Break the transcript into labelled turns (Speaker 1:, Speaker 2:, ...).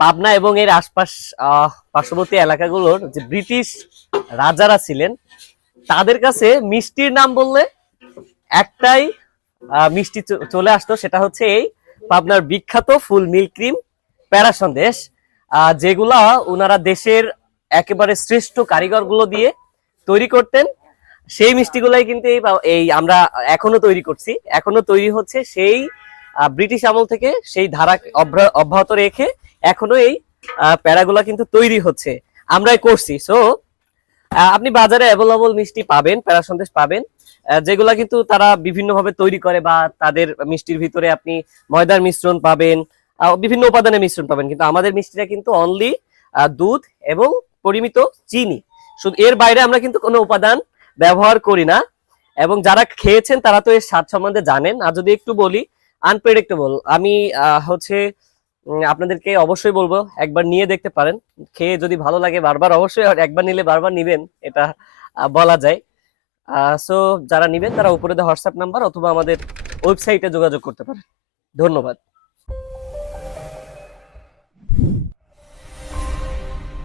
Speaker 1: পাবনা এবং এর আশপাশ পার্শ্ববর্তী এলাকাগুলোর যে ব্রিটিশ রাজারা ছিলেন, তাদের কাছে মিষ্টির নাম বললে একটাই মিষ্টি চলে আসতো, সেটা হচ্ছে এই পাবনার বিখ্যাত ফুল মিল্ক ক্রিম প্যারা সন্দেশ যেগুলা ওনারা দেশের একেবারে শ্রেষ্ঠ কারিগরগুলো দিয়ে তৈরি করতেন। সেই মিষ্টিগুলাই কিন্তু এই এই আমরা এখনও তৈরি করছি। এখনও তৈরি হচ্ছে সেই ব্রিটিশ আমল থেকে সেই ধারা অব্যাহত রেখে এখনও এই প্যারাগুলা কিন্তু তৈরি হচ্ছে। আমরাই করছি। সো আপনি বাজারে অ্যাভেলেবল মিষ্টি পাবেন, প্যারা সন্দেশ পাবেন যেগুলা কিন্তু তারা বিভিন্ন ভাবে তৈরি করে বা তাদের মিষ্টির ভিতরে আপনি ময়দার মিশ্রণ পাবেন বিভিন্ন উপাদানের মিশ্রণ পাবেন। কিন্তু আমাদের মিষ্টিটা কিন্তু অনলি দুধ এবং পরিমিত চিনি। শুধু এর বাইরে আমরা কিন্তু কোনো উপাদান ব্যবহার করি না। এবং যারা খেয়েছেন তারা তো এর স্বাদ সম্বন্ধে জানেন। আর যদি একটু বলি আনপ্রেডিক্টেবল আমি হচ্ছে আপনাদেরকে অবশ্যই বলব, একবার নিয়ে দেখতে পারেন। খেয়ে যদি ভালো লাগে, বারবার অবশ্যই একবার নিলে বারবার নিবেন, এটা বলা যায়। সো যারা নিবেন তারা উপরে হোয়াটসঅ্যাপ নাম্বার অথবা আমাদের ওয়েবসাইটে যোগাযোগ করতে পারেন। ধন্যবাদ।